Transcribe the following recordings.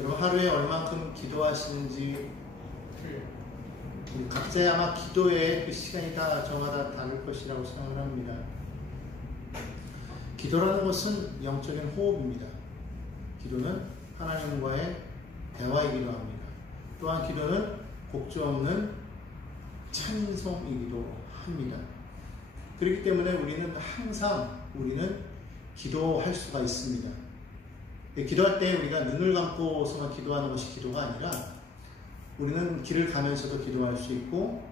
여러분 하루에 얼만큼 기도하시는지 각자의 아마 기도의 그 시간이 다 저마다 다를 것이라고 생각을 합니다. 기도라는 것은 영적인 호흡입니다. 기도는 하나님과의 대화이기도 합니다. 또한 기도는 곡조 없는 찬송이기도 합니다. 그렇기 때문에 우리는 항상 기도할 수가 있습니다. 기도할 때 우리가 눈을 감고서만 기도하는 것이 기도가 아니라 우리는 길을 가면서도 기도할 수 있고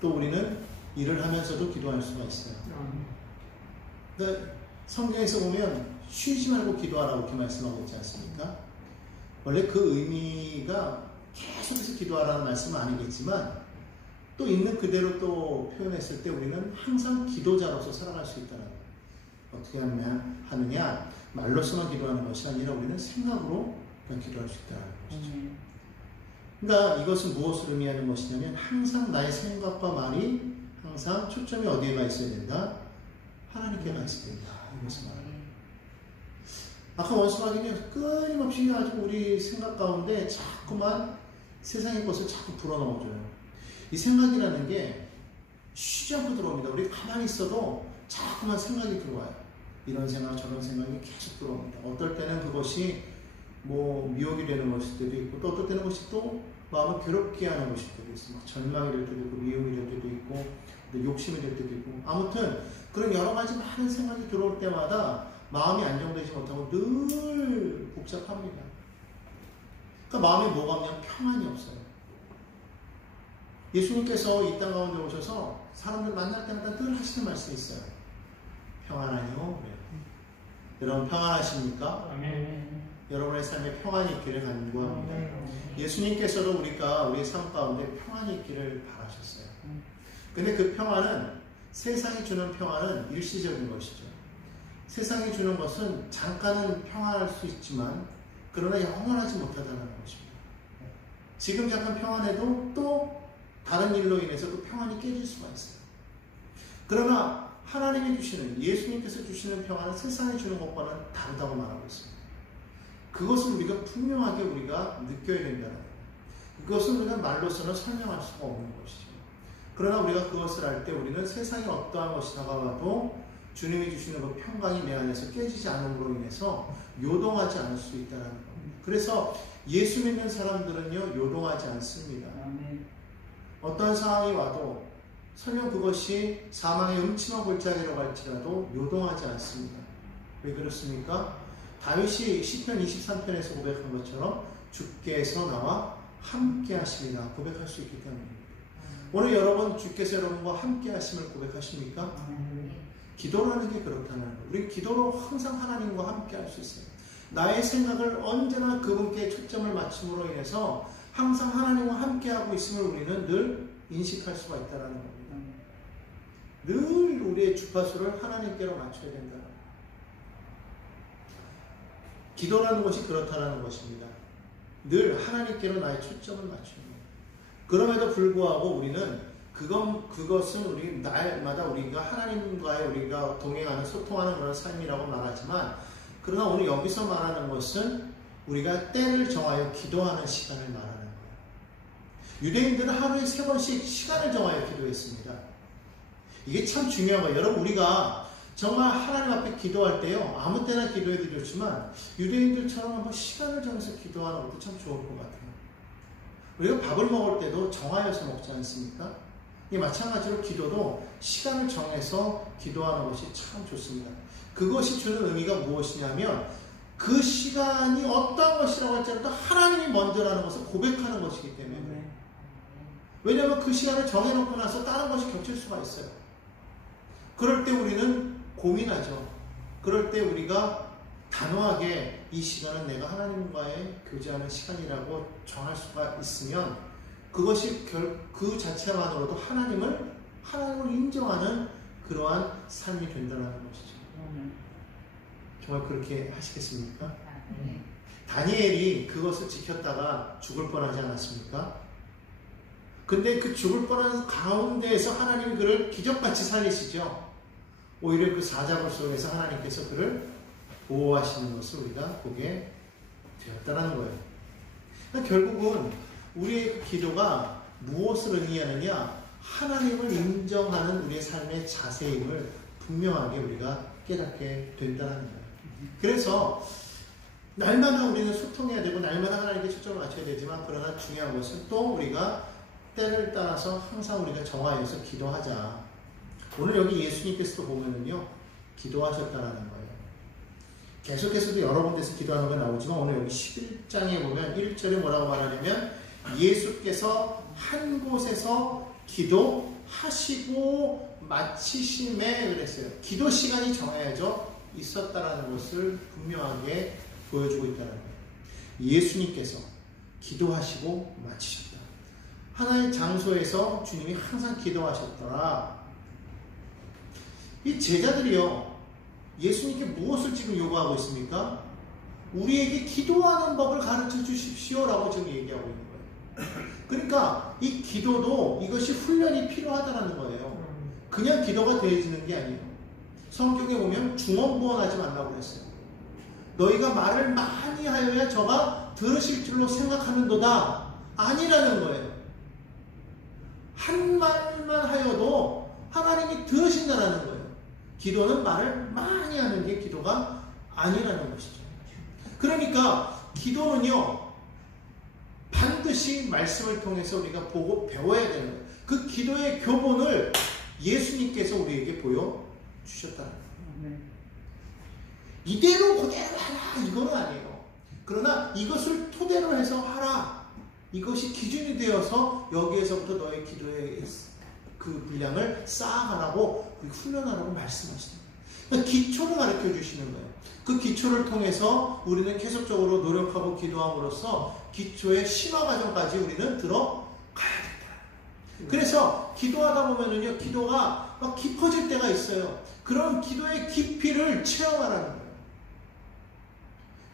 또 우리는 일을 하면서도 기도할 수가 있어요. 그러니까 성경에서 보면 쉬지 말고 기도하라고 이렇게 말씀하고 있지 않습니까? 원래 그 의미가 계속해서 기도하라는 말씀은 아니겠지만 또 있는 그대로 또 표현했을 때 우리는 항상 기도자로서 살아갈 수 있다는 거예요. 어떻게 하느냐? 말로서만 기도하는 것이 아니라 우리는 생각으로 기도할 수 있다는 것이죠. 그러니까 이것은 무엇을 의미하는 것이냐면 항상 나의 생각과 말이 항상 초점이 어디에가 있어야 된다? 하나님께가 있어야 된다. 이것을 말합니다. 아까 원수마귀는 끊임없이 가지고 우리 생각 가운데 자꾸만 세상의 것을 자꾸 불어넣어줘요. 이 생각이라는 게 쉬지 않고 들어옵니다. 우리 가만히 있어도 자꾸만 생각이 들어와요. 이런 생각 저런 생각이 계속 들어옵니다. 어떨 때는 그것이 미혹이 되는 것일 때도 있고 또 어떨 때는 것이 또 마음을 괴롭게 하는 것일 때도 있어요. 전망이 될 때도 있고 미혹이 될 때도 있고 욕심이 될 때도 있고 아무튼 그런 여러 가지 많은 생각이 들어올 때마다 마음이 안정되지 못하고 늘 복잡합니다. 그러니까 마음에 뭐가 없냐면 평안이 없어요. 예수님께서 이 땅 가운데 오셔서 사람들 만날 때마다 늘 하시는 말씀이 있어요. 평안하니요? 여러분 평안하십니까? 아멘. 여러분의 삶에 평안이 있기를 간구합니다. 예수님께서도 우리의 삶 가운데 평안이 있기를 바라셨어요. 근데 그 평안은 세상이 주는 평안은 일시적인 것이죠. 세상이 주는 것은 잠깐은 평안할 수 있지만 그러나 영원하지 못하다는 것입니다. 지금 잠깐 평안해도 또 다른 일로 인해서 그 평안이 깨질 수가 있어요. 그러나 하나님이 주시는 예수님께서 주시는 평안은 세상이 주는 것과는 다르다고 말하고 있습니다. 그것을 우리가 분명하게 느껴야 된다는 거예요. 그것은 우리가 말로서는 설명할 수가 없는 것이죠. 그러나 우리가 그것을 할 때 우리는 세상에 어떠한 것이 다가와도 주님이 주시는 그 평강이 내 안에서 깨지지 않음으로 인해서 요동하지 않을 수 있다는 겁니다. 그래서 예수 믿는 사람들은요 요동하지 않습니다. 어떤 상황이 와도 설령 그것이 사망의 음침한 골짜기로 갈지라도 요동하지 않습니다. 왜 그렇습니까? 다윗이 시편 23편에서 고백한 것처럼 주께서 나와 함께 하십니다. 고백할 수 있기 때문입니다. 오늘 여러분 주께서 여러분과 함께 하심을 고백하십니까? 기도라는 게 그렇다는 거예요. 우리 기도로 항상 하나님과 함께 할 수 있어요. 나의 생각을 언제나 그분께 초점을 맞춤으로 인해서 항상 하나님과 함께 하고 있음을 우리는 늘 인식할 수가 있다는 겁니다. 늘 우리의 주파수를 하나님께로 맞춰야 된다. 기도라는 것이 그렇다는 것입니다. 늘 하나님께로 나의 초점을 맞추는 거예요. 그럼에도 불구하고 우리는 그것은 우리 날마다 우리가 하나님과의 우리가 동행하는 소통하는 그런 삶이라고 말하지만 그러나 오늘 여기서 말하는 것은 우리가 때를 정하여 기도하는 시간을 말하는 거예요. 유대인들은 하루에 3번씩 시간을 정하여 기도했습니다. 이게 참 중요한 거예요. 여러분 우리가 정말 하나님 앞에 기도할 때요 아무 때나 기도해도 좋지만 유대인들처럼 한번 시간을 정해서 기도하는 것도 참 좋을 것 같아요. 우리가 밥을 먹을 때도 정하여서 먹지 않습니까? 마찬가지로 기도도 시간을 정해서 기도하는 것이 참 좋습니다. 그것이 주는 의미가 무엇이냐면 그 시간이 어떠한 것이라고 할지라도 하나님이 먼저라는 것을 고백하는 것이기 때문에 왜냐하면 그 시간을 정해놓고 나서 다른 것이 겹칠 수가 있어요. 그럴 때 우리는 고민하죠. 그럴 때 우리가 단호하게 이 시간은 내가 하나님과의 교제하는 시간이라고 정할 수가 있으면 그것이 그 자체만으로도 하나님을 인정하는 그러한 삶이 된다는 것이죠. 정말 그렇게 하시겠습니까? 다니엘이 그것을 지켰다가 죽을 뻔하지 않았습니까? 근데 그 죽을 뻔한 가운데에서 하나님 그를 기적같이 살리시죠. 오히려 그 사자굴 속에서 하나님께서 그를 보호하시는 것을 우리가 보게 되었다는 거예요. 결국은 우리의 그 기도가 무엇을 의미하느냐? 하나님을 인정하는 우리의 삶의 자세임을 분명하게 우리가 깨닫게 된다는 거예요. 그래서 날마다 우리는 소통해야 되고 날마다 하나님께 초점을 맞춰야 되지만, 그러나 중요한 것은 또 우리가 때를 따라서 항상 우리가 정하여서 기도하자. 오늘 여기 예수님께서도 보면은요, 기도하셨다라는 거예요. 계속해서도 여러 군데서 기도하는 건 나오지만, 오늘 여기 11장에 보면 1절에 뭐라고 말하냐면, 예수께서 한 곳에서 기도하시고 마치심에 그랬어요. 기도 시간이 정해져 있었다라는 것을 분명하게 보여주고 있다는 거예요. 예수님께서 기도하시고 마치셨다. 하나의 장소에서 주님이 항상 기도하셨더라. 이 제자들이요, 예수님께 무엇을 지금 요구하고 있습니까? 우리에게 기도하는 법을 가르쳐 주십시오라고 지금 얘기하고 있는 거예요. 그러니까 이 기도도 이것이 훈련이 필요하다는 거예요. 그냥 기도가 되어지는 게 아니에요. 성경에 보면 중언부언하지 말라고 그랬어요. 너희가 말을 많이 하여야 저가 들으실 줄로 생각하는도다. 아니라는 거예요. 한 말만 하여도 하나님이 들으신다는 거예요. 기도는 말을 많이 하는 게 기도가 아니라는 것이죠. 그러니까 기도는요, 반드시 말씀을 통해서 우리가 보고 배워야 되는 거예요. 그 기도의 교본을 예수님께서 우리에게 보여주셨다는 거예요. 이대로 그대로 하라, 이건 아니에요. 그러나 이것을 토대로 해서 하라. 이것이 기준이 되어서 여기에서부터 너의 기도의 그 분량을 쌓아가라고, 훈련하라고 말씀하시는 거예요. 그러니까 기초를 가르쳐 주시는 거예요. 그 기초를 통해서 우리는 계속적으로 노력하고 기도함으로써 기초의 심화 과정까지 우리는 들어가야 된다. 그래서 기도하다 보면은요, 기도가 막 깊어질 때가 있어요. 그런 기도의 깊이를 체험하라는 거예요.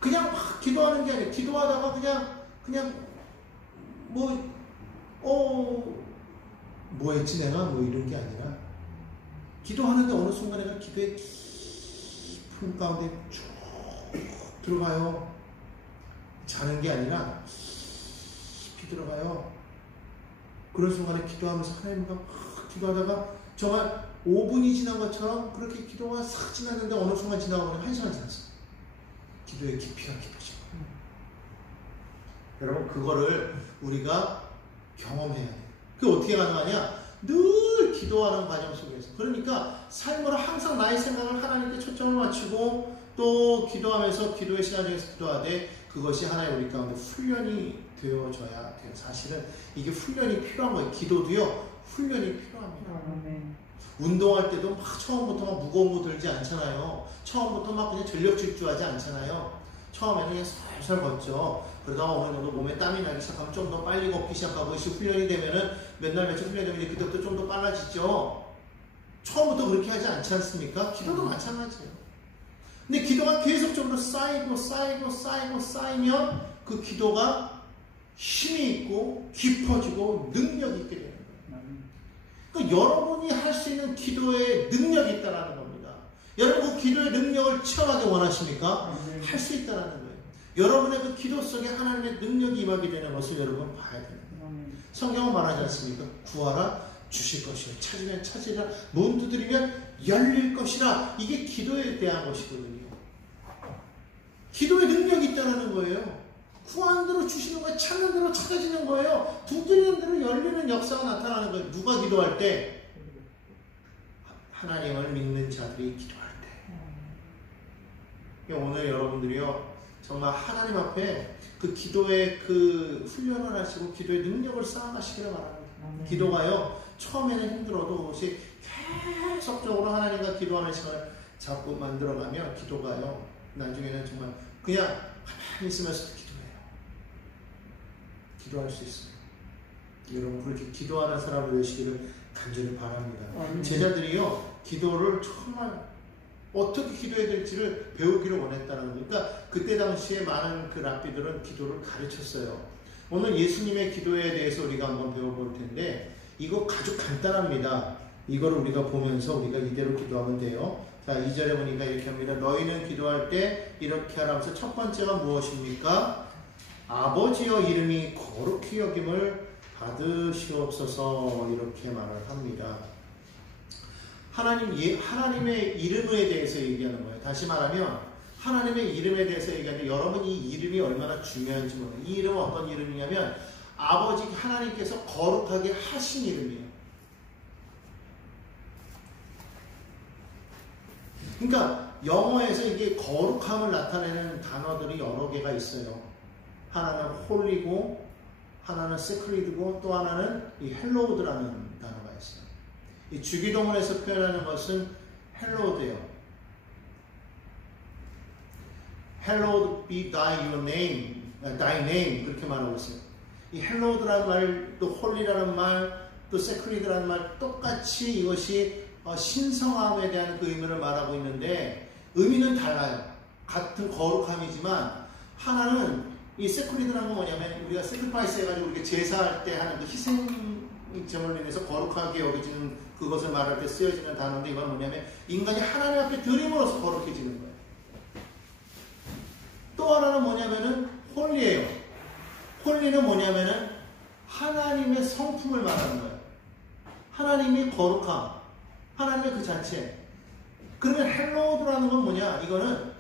그냥 막 기도하는 게 아니에요. 기도하다가 그냥 뭐 했지 내가 뭐 이런 게 아니라, 기도하는데 어느 순간에 기도의 깊은 가운데 쭉 들어가요. 자는 게 아니라 깊이 들어가요. 그런 순간에 기도하면서 하나님과 기도하다가 정말 5분이 지난 것처럼 그렇게 기도가 싹 지났는데 어느 순간 지나가면 1시간 지났어요. 기도의 깊이가 깊어지고. 여러분, 그거를 우리가 경험해야 돼요. 그게 어떻게 가능하냐? 늘 기도하는 과정 속에서. 그러니까 삶으로 항상 나의 생각을 하나님께 초점을 맞추고 또 기도하면서 기도의 시간 중에서 기도하되, 그것이 하나의 우리 가운데 훈련이 되어져야 돼요. 사실은 이게 훈련이 필요한 거예요. 기도도요, 훈련이 필요합니다. 운동할 때도 막 처음부터 막 무거운 거 들지 않잖아요. 처음부터 막 그냥 전력 질주하지 않잖아요. 처음에는 그냥 살살 걷죠. 그러다가 어느 정도 몸에 땀이 나기 시작하면 좀 더 빨리 걷기 시작하고, 이것이 훈련이 되면은 몇 날 며칠 훈련이 되면 그때부터 좀 더 빨라지죠. 처음부터 그렇게 하지 않지 않습니까? 기도도 마찬가지예요. 근데 기도가 계속적으로 쌓이면 그 기도가 힘이 있고 깊어지고 능력이 있게 되는 거예요. 그러니까 여러분이 할 수 있는 기도의 능력이 있다는 겁니다. 여러분 그 기도의 능력을 체험하기 원하십니까? 할 수 있다는 거예요. 여러분의 그 기도 속에 하나님의 능력이 임하게 되는 것을 여러분 봐야 됩니다. 성경은 말하지 않습니까? 구하라 주실 것이요, 찾으면 찾으리라, 문 두드리면 열릴 것이라. 이게 기도에 대한 것이거든요. 기도의 능력이 있다는 거예요. 구하는 대로 주시는 거예요. 찾는 대로 찾아지는 거예요. 두드리는 대로 열리는 역사가 나타나는 거예요. 누가 기도할 때? 하나님을 믿는 자들이 기도할 때. 오늘 여러분들이요, 정말 하나님 앞에 그 기도의 그 훈련을 하시고 기도의 능력을 쌓아가시기를 바랍니다. 기도가요, 처음에는 힘들어도 그것이 계속적으로 하나님과 기도하는 시간을 자꾸 만들어가면 기도가요, 나중에는 정말 그냥 가만히 있으면서도 기도할 수 있어요. 여러분, 그렇게 기도하는 사람을 되시기를 간절히 바랍니다. 제자들이요, 기도를 정말 어떻게 기도해야 될지를 배우기를 원했다는 거예요. 그러니까 그때 당시에 많은 그 랍비들은 기도를 가르쳤어요. 오늘 예수님의 기도에 대해서 우리가 한번 배워볼 텐데, 이거 아주 간단합니다. 이걸 우리가 보면서 우리가 이대로 기도하면 돼요. 자, 2절에 보니까 이렇게 합니다. 너희는 기도할 때 이렇게 하라면서 첫 번째가 무엇입니까? 아버지여 이름이 거룩히 여김을 받으시옵소서 이렇게 말을 합니다. 하나님의 이름에 대해서 얘기하는 거예요. 다시 말하면 하나님의 이름에 대해서 얘기하는데 여러분 이 이름이 얼마나 중요한지 몰라요. 이 이름은 어떤 이름이냐면 아버지 하나님께서 거룩하게 하신 이름이에요. 그러니까 영어에서 이게 거룩함을 나타내는 단어들이 여러 개가 있어요. 하나는 홀리고 하나는 세크리드고 또 하나는 이 헬로우드라는 단어가 있어요. 이 주기도문에서 표현하는 것은 헬로우드예요. Hallowed be thy name 그렇게 말하고 있어요. 이 헬로우드라는 말, 또 홀리라는 말, 또 세크리드라는 말 똑같이 이것이 신성함에 대한 그 의미를 말하고 있는데 의미는 달라요. 같은 거룩함이지만 하나는 이 세크리드라는 건 뭐냐면 우리가 세크리파이스 해가지고 우리가 제사할 때 하는 그 희생점을 인해서 거룩하게 여겨지는 그것을 말할 때 쓰여지는 단어인데 이건 뭐냐면 인간이 하나님 앞에 드림으로써 거룩해지는 거예요. 또 하나는 뭐냐면은 홀리예요. 홀리는 뭐냐면은 하나님의 성품을 말하는 거예요. 하나님이 거룩함, 하나님의 그 자체. 그러면 헬로우드라는 건 뭐냐? 이거는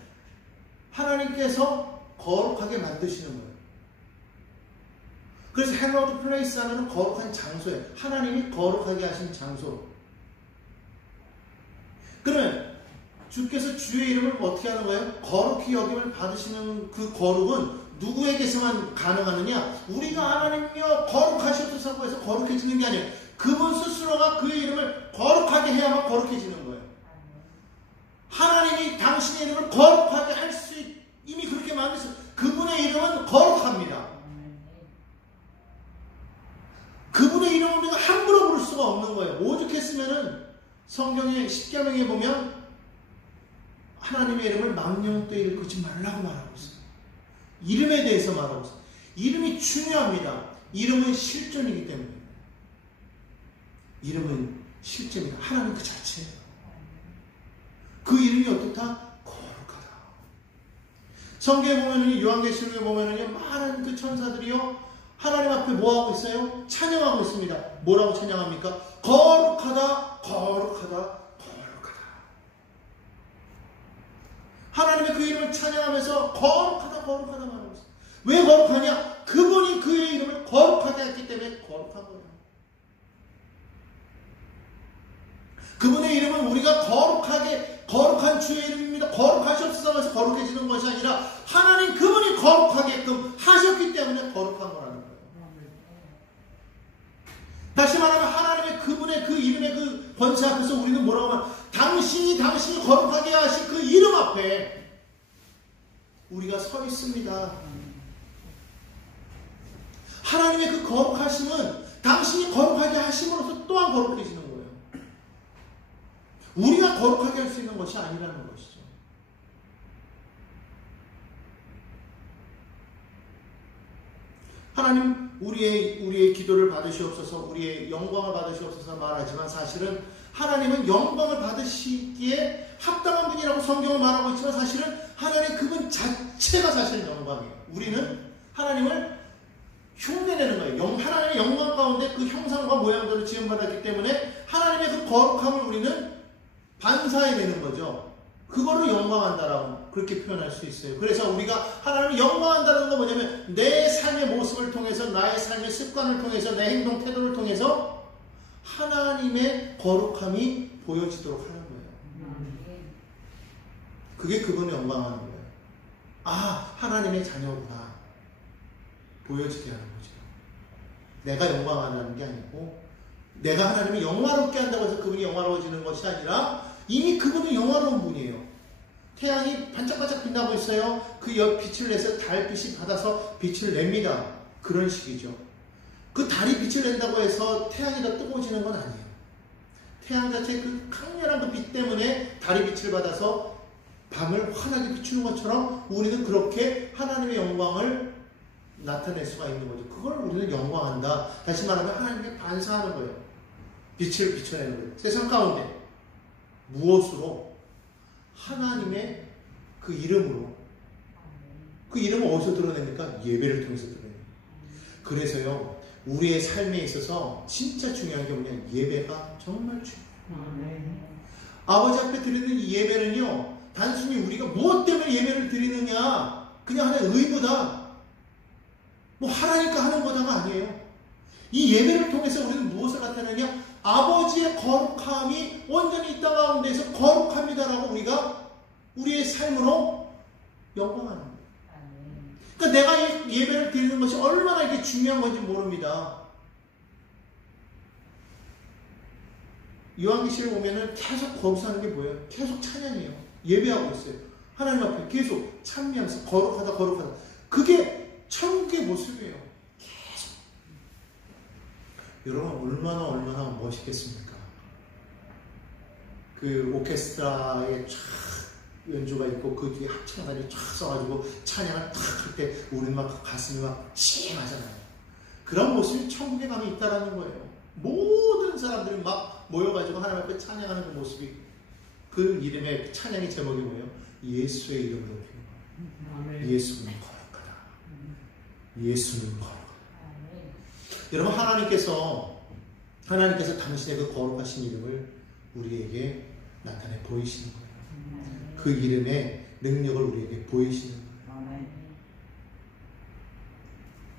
하나님께서 거룩하게 만드시는 거예요. 그래서 헬로우드 플레이스 하면 거룩한 장소예요. 하나님이 거룩하게 하신 장소. 그러면 주께서 주의 이름을 어떻게 하는 거예요? 거룩히 여김을 받으시는 그 거룩은 누구에게서만 가능하느냐? 우리가 하나님이여 거룩하시옵소서 해서 거룩해지는 게 아니에요. 그분 스스로가 그의 이름을 거룩하게 해야만 거룩해지는 거예요. 하나님이 당신의 이름을 거룩하게 할 수 이미 그렇게 만드셨어요. 그분의 이름은 거룩합니다. 그분의 이름을 우리가 함부로 부를 수가 없는 거예요. 오죽했으면은 성경의 십계명에 보면 하나님의 이름을 망령되이 일컫지 말라고 말하고 있어요. 이름에 대해서 말하고 있어요. 이름이 중요합니다. 이름은 실존이기 때문에. 이름은 실제입니다. 하나님 그 자체예요. 그 이름이 어떻다? 거룩하다. 성경에 보면은 요한계시록에 보면은 많은 그 천사들이요 하나님 앞에 뭐 하고 있어요? 찬양하고 있습니다. 뭐라고 찬양합니까? 거룩하다, 거룩하다, 거룩하다. 하나님의 그 이름을 찬양하면서 거룩하다, 거룩하다 말하고 있어요. 왜 거룩하냐? 그분이 그의 이름을 거룩하게 했기 때문에 거룩한 거예요. 그분의 이름은 우리가 거룩한 주의 이름입니다. 거룩하시옵소서 해서 거룩해지는 것이 아니라 하나님 그분이 거룩하게끔 하셨기 때문에 거룩한 거라는 거예요. 다시 말하면 하나님의 그분의 그 이름의 그 권세 앞에서 우리는 뭐라고 하면 당신이 거룩하게 하신 그 이름 앞에 우리가 서 있습니다. 하나님의 그 거룩하심은 당신이 거룩하게 하심으로써 또한 거룩해지는 거예요. 우리가 거룩하게 할 수 있는 것이 아니라는 것이죠. 하나님 우리의 기도를 받으시옵소서, 우리의 영광을 받으시옵소서 말하지만 사실은 하나님은 영광을 받으시기에 합당한 분이라고 성경은 말하고 있지만 사실은 하나님 그분 자체가 사실 영광이에요. 우리는 하나님을 흉내내는 거예요. 하나님의 영광 가운데 그 형상과 모양대로 지음받았기 때문에 하나님의 그 거룩함을 우리는 반사해내는 거죠. 그거를 영광한다라고 그렇게 표현할 수 있어요. 그래서 우리가 하나님을 영광한다는 건 뭐냐면 내 삶의 모습을 통해서 나의 삶의 습관을 통해서 내 행동 태도를 통해서 하나님의 거룩함이 보여지도록 하는 거예요. 그게 그분을 영광하는 거예요. 아, 하나님의 자녀구나 보여지게 하는 거죠. 내가 영광하는 게 아니고 내가 하나님을 영화롭게 한다고 해서 그분이 영화로워지는 것이 아니라 이미 그분은 영화로운 분이에요. 태양이 반짝반짝 빛나고 있어요. 그 옆 빛을 내서 달빛이 받아서 빛을 냅니다. 그런 식이죠. 그 달이 빛을 낸다고 해서 태양이 더 뜨거워지는 건 아니에요. 태양 자체의 그 강렬한 그 빛 때문에 달이 빛을 받아서 밤을 환하게 비추는 것처럼 우리는 그렇게 하나님의 영광을 나타낼 수가 있는 거죠. 그걸 우리는 영광한다. 다시 말하면 하나님께 반사하는 거예요. 빛을 비춰내는 거예요. 세상 가운데 무엇으로? 하나님의 그 이름으로 그 이름을 어디서 드러냅니까? 예배를 통해서 드러내요. 그래서요, 우리의 삶에 있어서 진짜 중요한 게 뭐냐? 예배가 정말 중요해요. 아버지 앞에 드리는 이 예배는요, 단순히 우리가 무엇 때문에 예배를 드리느냐, 그냥 하나의 의무다, 뭐 하라니까 하는 거다가 아니에요. 이 예배를 통해서 우리는 무엇을 나타내냐? 아버지의 거룩함이 온전히 이 땅 가운데에서 거룩합니다라고 우리가 우리의 삶으로 영광하는 거예요. 그러니까 내가 이 예배를 드리는 것이 얼마나 이게 중요한 건지 모릅니다. 요한계시를 보면은 계속 거룩하는 게 뭐예요? 계속 찬양이에요. 예배하고 있어요. 하나님 앞에 계속 찬미하면서 거룩하다 거룩하다. 그게 천국의 모습이에요. 계속. 여러분 얼마나 멋있겠습니까? 그 오케스트라에 쫙 연주가 있고 그 뒤에 합창단이 쫙 써가지고 찬양을 탁 할 때 우리는 막 가슴이 막 찡하잖아요. 그런 모습이 천국에 가면 있다라는 거예요. 모든 사람들이 막 모여가지고 하나님 앞에 찬양하는 그 모습이, 그 이름의 그 찬양의 제목이 뭐예요? 예수의 이름으로 표현합니다. 예수는 거룩하다. 예수는 거룩하다. 여러분 하나님께서 당신의 그 거룩하신 이름을 우리에게 나타내 보이시는 거예요. 그 이름의 능력을 우리에게 보이시는 거예요.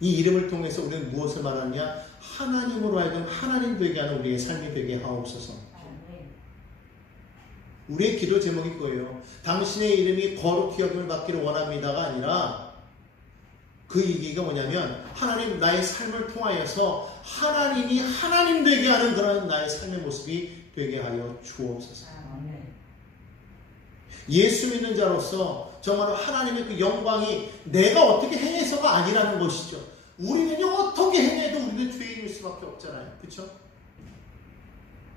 이 이름을 통해서 우리는 무엇을 말하느냐? 하나님으로 하여금 하나님 되게 하는 우리의 삶이 되게 하옵소서. 우리의 기도 제목이 그거예요. 당신의 이름이 거룩히 여김을 받기를 원합니다가 아니라, 그 얘기가 뭐냐면 하나님 나의 삶을 통하여서 하나님이 하나님 되게 하는 그런 나의 삶의 모습이 되게 하여 주옵소서. 예수 믿는 자로서 정말 하나님의 그 영광이 내가 어떻게 행해서가 아니라는 것이죠. 우리는요, 어떻게 행해도 우리는 죄인일 수밖에 없잖아요. 그렇죠?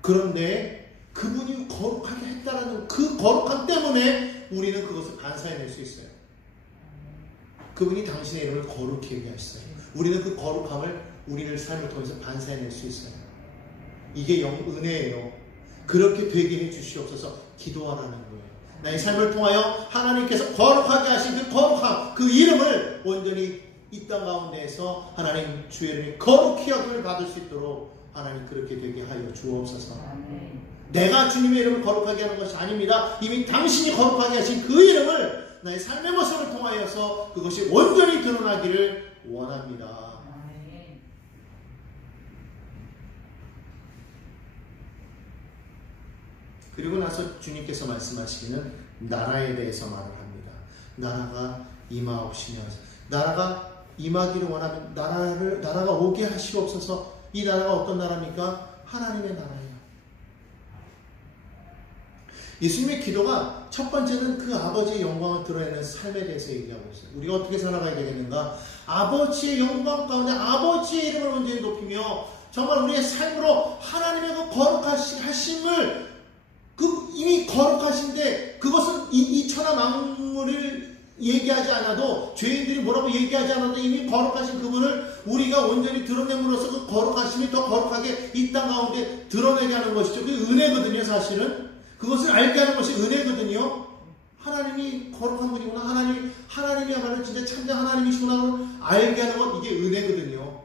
그런데 그분이 거룩하게 했다라는 그 거룩함 때문에 우리는 그것을 반사해낼 수 있어요. 그분이 당신의 이름을 거룩히 얘기하셨어요. 우리는 그 거룩함을 우리를 삶을 통해서 반사해낼 수 있어요. 이게 은혜예요. 그렇게 되게 해주시옵소서. 기도하라는 거예요. 나의 삶을 통하여 하나님께서 거룩하게 하신 그 거룩함, 그 이름을 온전히 이 땅 가운데에서 하나님 주의 이름이 거룩히 여김을 받을 수 있도록 하나님 그렇게 되게 하여 주옵소서. 내가 주님의 이름을 거룩하게 하는 것이 아닙니다. 이미 당신이 거룩하게 하신 그 이름을 나의 삶의 모습을 통하여서 그것이 온전히 드러나기를 원합니다. 그리고 나서 주님께서 말씀하시기는 나라에 대해서 말을 합니다. 나라가 임하옵시며, 나라가 임하기를 원하면 나라가 오게 하시옵소서. 이 나라가 어떤 나라입니까? 하나님의 나라예요. 예수님의 기도가 첫 번째는 그 아버지의 영광을 드러내는 삶에 대해서 얘기하고 있어요. 우리가 어떻게 살아가야 되겠는가? 아버지의 영광 가운데 아버지의 이름을 온전히 높이며 정말 우리의 삶으로 하나님의 그 거룩하심을, 그 이미 거룩하신데 그것은 이 천하 만물을 얘기하지 않아도, 죄인들이 뭐라고 얘기하지 않아도 이미 거룩하신 그분을 우리가 온전히 드러냄으로써 그 거룩하심이 더 거룩하게 이 땅 가운데 드러내게 하는 것이죠. 그게 은혜거든요. 사실은 그것을 알게 하는 것이 은혜거든요. 하나님이 거룩한 분이구나, 하나님이야말로 진짜 참된 하나님이시구나 알게 하는 것, 이게 은혜거든요.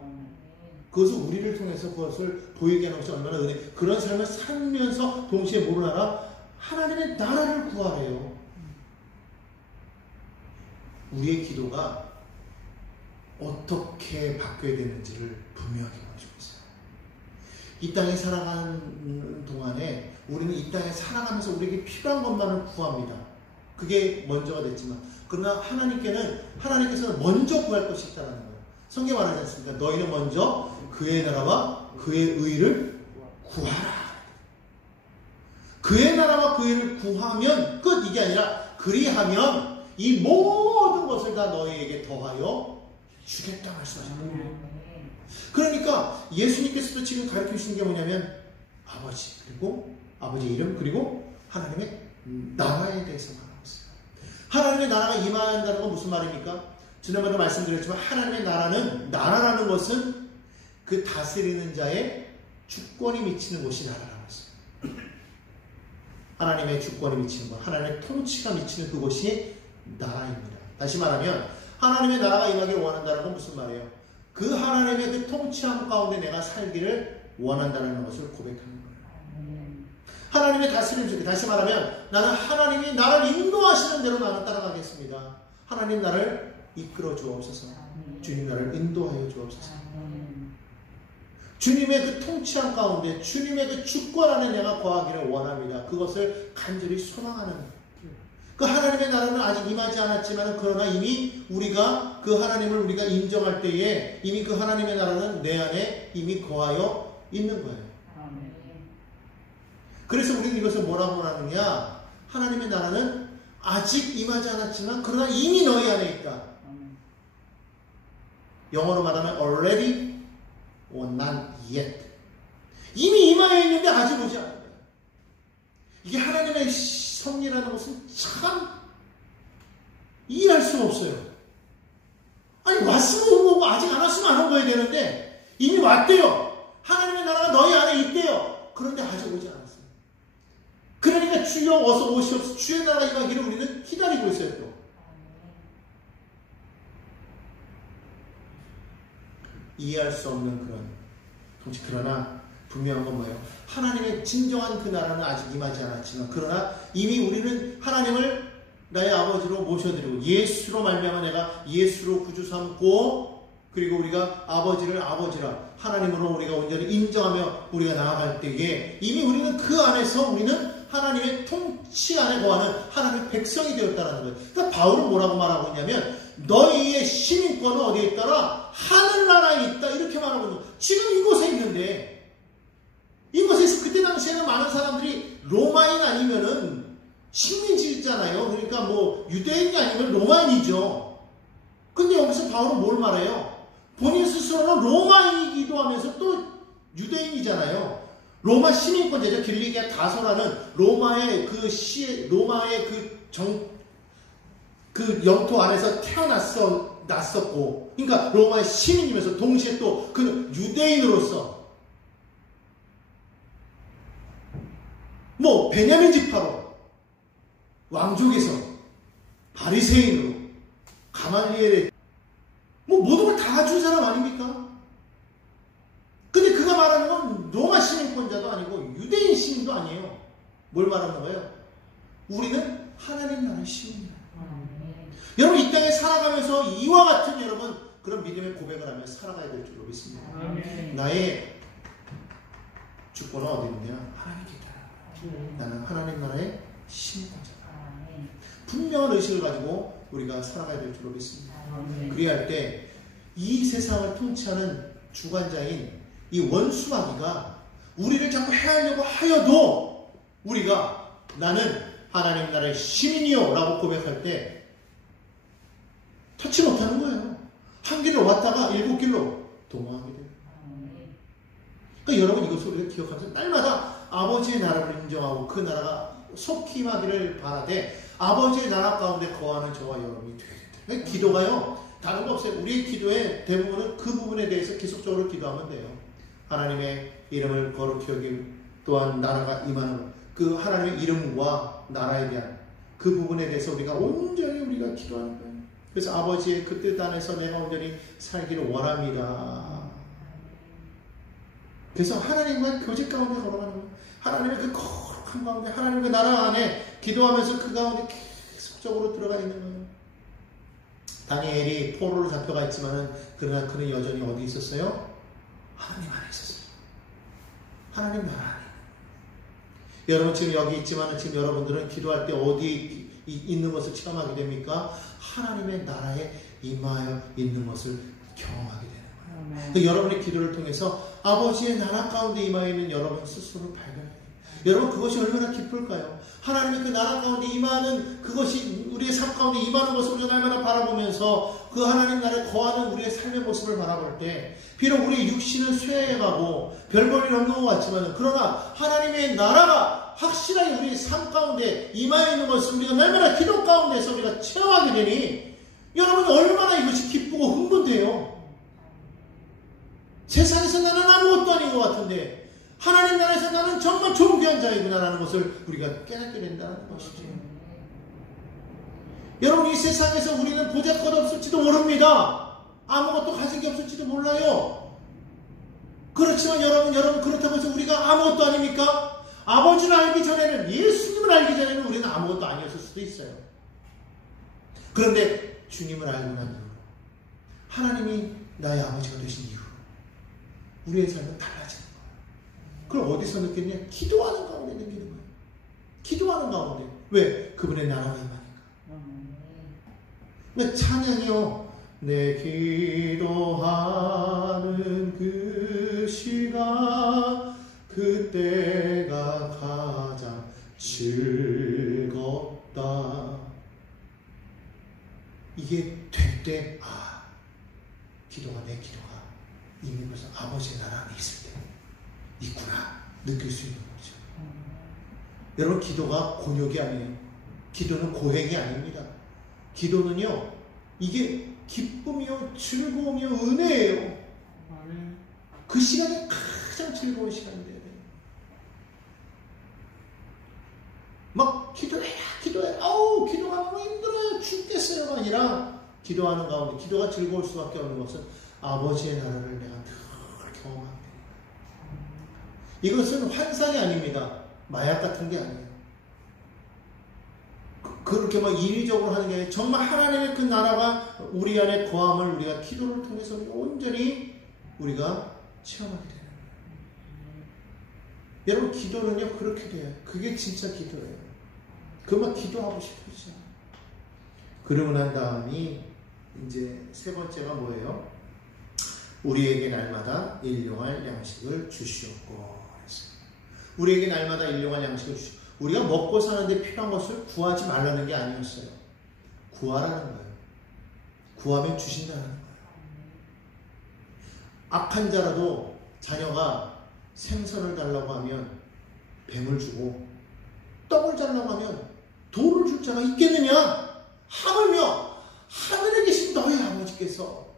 그것을 우리를 통해서 그것을 보이게 하는 것이 얼마나 은혜. 그런 삶을 살면서 동시에 뭐를 하라? 하나님의 나라를 구하래요. 우리의 기도가 어떻게 바뀌어야 되는지를 분명하게 보여주고 있어요. 이 땅에 살아가는 동안에 우리는 이 땅에 살아가면서 우리에게 필요한 것만을 구합니다. 그게 먼저가 됐지만, 그러나 하나님께서는 먼저 구할 것이 있다는 거예요. 성경 말하지 않습니까? 너희는 먼저 그의 나라와 그의 의를 구하라. 그의 나라와 그의 의를 구하면 끝, 이게 아니라 그리하면 이 모든 것을 다 너희에게 더하여 주겠다 말씀하십니다. 그러니까 예수님께서도 지금 가르쳐 주시는 게 뭐냐면 아버지, 그리고 아버지의 이름, 그리고 하나님의 나라에 대해서 말하고 있어요. 하나님의 나라가 임한다는 건 무슨 말입니까? 지난번에 말씀드렸지만 하나님의 나라라는 것은 그 다스리는 자의 주권이 미치는 곳이 나라라고 했어요. 하나님의 주권이 미치는 것, 하나님의 통치가 미치는 그곳이 나라입니다. 다시 말하면 하나님의 나라가 임하기를 원한다는 건 무슨 말이에요? 그 하나님의 그 통치함 가운데 내가 살기를 원한다는 것을 고백하는 거예요. 하나님의 다스림 속에, 다시 말하면 나는 하나님이 나를 인도하시는 대로 나는 따라가겠습니다. 하나님 나를 이끌어 주옵소서. 주님 나를 인도하여 주옵소서. 주님의 그 통치함 가운데 주님의 그 주권 안에 내가 거하기를 원합니다. 그것을 간절히 소망하는 그 하나님의 나라는 아직 임하지 않았지만 그러나 이미 우리가 그 하나님을 우리가 인정할 때에 이미 그 하나님의 나라는 내 안에 이미 거하여 있는 거예요. 그래서 우리는 이것을 뭐라고 하느냐? 하나님의 나라는 아직 임하지 않았지만 그러나 이미 너희 안에 있다. 영어로 말하면 already or not yet. 이미 임하여 있는데 아직 오지 않은 거예요. 이게 하나님의 섭리라는 것은 참 이해할 수가 없어요. 아니 왔으면 온 거고 아직 안 왔으면 안 온 거야 되는데 이미 왔대요. 하나님의 나라가 너희 안에 있대요. 그런데 아직 오지 않았어요. 그러니까 주여 어서 오시옵소서. 주의 나라가 임하기를 우리는 기다리고 있어요. 또. 이해할 수 없는 그런 통치. 그러나 분명한 건 뭐예요? 하나님의 진정한 그 나라는 아직 임하지 않았지만 그러나 이미 우리는 하나님을 나의 아버지로 모셔드리고 예수로 말미암아 내가 예수로 구주 삼고 그리고 우리가 아버지를 아버지라 하나님으로 우리가 온전히 인정하며 우리가 나아갈 때에 이미 우리는 그 안에서 우리는 하나님의 통치 안에 거하는 하나님의 백성이 되었다는 거예요. 그러니까 바울은 뭐라고 말하고 있냐면 너희의 시민권은 어디에 있더라? 하늘나라에 있다. 이렇게 말하고 있는 거예요. 지금 이곳에 있는데 이곳에서 그때 당시에는 많은 사람들이 로마인 아니면은 식민지잖아요. 그러니까 뭐 유대인이 아니면 로마인이죠. 근데 여기서 바울은 뭘 말해요? 본인 스스로는 로마인이기도 하면서 또 유대인이잖아요. 로마 시민권제죠. 길리기아 다소라는 로마의 그 영토 안에서 태어났었고, 그러니까 로마의 시민이면서 동시에 또 그는 유대인으로서 뭐 베냐민 지파로 왕족에서 바리새인으로 가말리엘의 뭐 모든 걸 다 준 사람 아닙니까? 근데 그가 말하는 건 로마 시민권자도 아니고 유대인 시민도 아니에요. 뭘 말하는 거예요? 우리는 하나님 나라의 시민이에요. 여러분 이 땅에 살아가면서 이와 같은 여러분 그런 믿음의 고백을 하며 살아가야 될 줄로 믿습니다. 나의 주권은 어디 있느냐? 하나님께 있다. 나는 하나님 나라의 시민권자다. 분명한 의식을 가지고 우리가 살아가야 될 줄로 믿습니다. 그래야 할 때 이 세상을 통치하는 주관자인 이 원수마귀가 우리를 자꾸 해하려고 하여도 우리가 나는 하나님 나라의 시민이요 라고 고백할 때 터치 못하는 거예요. 한 길로 왔다가 일곱 길로 동화하게 돼요. 그러니까 여러분 이것을 우리가 기억하면서 날마다 아버지의 나라를 인정하고 그 나라가 속히 임하기를 바라되 아버지의 나라 가운데 거하는 저와 여러분이 되어야 돼요. 그러니까 기도가요 다른 거 없어요. 우리의 기도의 대부분은 그 부분에 대해서 계속적으로 기도하면 돼요. 하나님의 이름을 거룩히 여김 또한 나라가 임하는 그 하나님의 이름과 나라에 대한 그 부분에 대해서 우리가 온전히 우리가 기도하는 거예요. 그래서 아버지의 그 뜻 안에서 내가 온전히 살기를 원합니다. 그래서 하나님과 교제 가운데 걸어가는 거예요. 하나님의 그 거룩한 가운데 하나님의 그 나라 안에 기도하면서 그 가운데 계속적으로 들어가 있는 거예요. 다니엘이 포로로 잡혀가 있지만은 그러나 그는 여전히 어디 있었어요? 하나님 안에 있었어요. 하나님 나라 안에. 여러분 지금 여기 있지만 지금 여러분들은 기도할 때 어디 있는 것을 체험하게 됩니까? 하나님의 나라에 임하여 있는 것을 경험하게 되는 거예요. 그러니까 여러분의 기도를 통해서 아버지의 나라 가운데 임하여 있는 여러분 스스로를 발견해야 돼요. 여러분 그것이 얼마나 기쁠까요? 하나님의 그 나라 가운데 임하는 그것이 우리의 삶 가운데 임하는 것을 우리가 날마다 바라보면서 그 하나님 나라에 거하는 우리의 삶의 모습을 바라볼 때 비록 우리의 육신은 쇠해가고 별 볼 일 없는 것 같지만 그러나 하나님의 나라가 확실하게 우리의 삶 가운데 임하여 있는 것을 우리가 날마다 기도 가운데서 우리가 체험하게 되니 여러분이 얼마나 이것이 기쁘고 흥분돼요. 세상에서 나는 아무것도 아닌 것 같은데 하나님 나라에서 나는 정말 존귀한 자이구나라는 것을 우리가 깨닫게 된다는 것이죠. 여러분, 이 세상에서 우리는 보잘것없을지도 모릅니다. 아무것도 가진 게 없을지도 몰라요. 그렇지만 여러분 그렇다고 해서 우리가 아무것도 아닙니까? 아버지를 알기 전에는, 예수님을 알기 전에는 우리는 아무것도 아니었을 수도 있어요. 그런데 주님을 알고 난 이후로, 하나님이 나의 아버지가 되신 이후로 우리의 삶은 달라지는 거예요. 그걸 어디서 느꼈냐? 기도하는 가운데 느끼는 거예요. 기도하는 가운데. 왜? 그분의 나라가 임하니까. 왜? 찬양이요. 내 기도하는 그 시간, 그때가 가장 즐겁다. 이게 될 때, 내 기도가 이미 벌써 아버지의 나라 안에 있을 때 있구나 느낄 수 있는 거죠. 여러분, 기도가 곤욕이 아니에요. 기도는 고행이 아닙니다. 기도는요, 이게 기쁨이요, 즐거움이요, 은혜예요. 그 시간이 가장 즐거운 시간이 돼야 돼요. 막 기도해라. 기도가 너무 힘들어요, 죽겠어요가 아니라, 기도하는 가운데 기도가 즐거울 수밖에 없는 것은 아버지의 나라를 내가 늘 경험합니다. 이것은 환상이 아닙니다. 마약 같은 게 아니에요. 그렇게 막 인위적으로 하는 게 아니라 정말 하나님의 그 나라가 우리 안에 거함을 우리가 기도를 통해서 온전히 우리가 체험하게 되는 거예요. 여러분, 기도는요 그렇게 돼요. 그게 진짜 기도예요. 그만 기도하고 싶으시죠. 그러고 난 다음이 이제 세 번째가 뭐예요? 우리에게 날마다 일용할 양식을 주시옵고 했습니다. 우리에게 날마다 일용할 양식을 주시옵고, 우리가 먹고 사는데 필요한 것을 구하지 말라는 게 아니었어요. 구하라는 거예요. 구하면 주신다는 거예요. 악한 자라도 자녀가 생선을 달라고 하면 뱀을 주고, 떡을 달라고 하면 돌을 줄 자가 있겠느냐? 하물며 하늘에 계신 너희 아버지께서